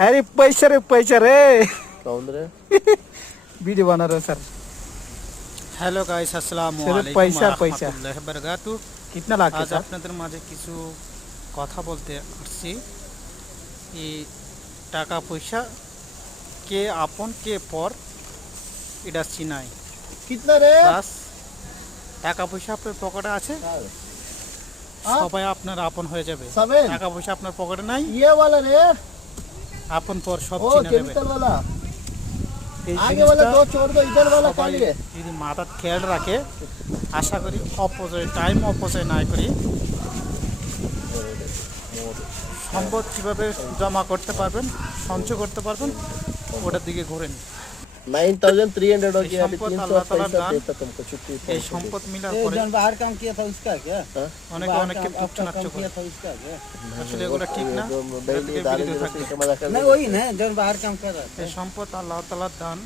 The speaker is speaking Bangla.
अरे पैसा रे कौन रे? वीडियो बना रहे सर। হ্যালো গাইস, আসসালামু সির্ফ আলাইকুম পয়সা, ওয়া পয়সা। রাহমাতুল্লাহি ওয়া বারাকাতুহু। कितना लाख আজ सर? আপনাদের মাঝে কিছু কথা বলতে আসছি। এই টাকা পয়সা কে আপন কে পর এটা চিনাই। कितना रे? প্লাস টাকা পয়সা আপনার পকেটে আছে, সবাই আপনার আপন হয়ে যাবে। सेवन টাকা পয়সা আপনার পকেটে নাই, ये वाला रे? আপন পর সব ओ চিনে নেবে। केमिकल वाला। এই आगे वाला জিনিসটা दो छोड़ दो, इधर वाला সবাই खाली है। যদি মাথার খেয়াল রাখে, আশা করি টাইম অপচয় না করি সম্পদ কীভাবে জমা করতে পারবেন, সঞ্চয় করতে পারবেন, ওটার দিকে ঘোরেন। 9,300 हो गया। अभी संपत 300 अल्लाह ताला पैसा दान। देता तुमको छुट्टी। এই সম্পদ মিলার ये পরে जौन बाहर काम किया था उसका क्या? অনেকে बाहर অনেককে काम তুচ্ছ आपका নাচ্ছ काम করে। किया था उसका क्या? আসলে এগুলো ঠিক না, এটা থেকে दारू বিরত जैसे থাকবে। का मजा कर नहीं वही ना जौन बाहर काम कर रहा था। এই সম্পদ আল্লাহ তাআলার দান।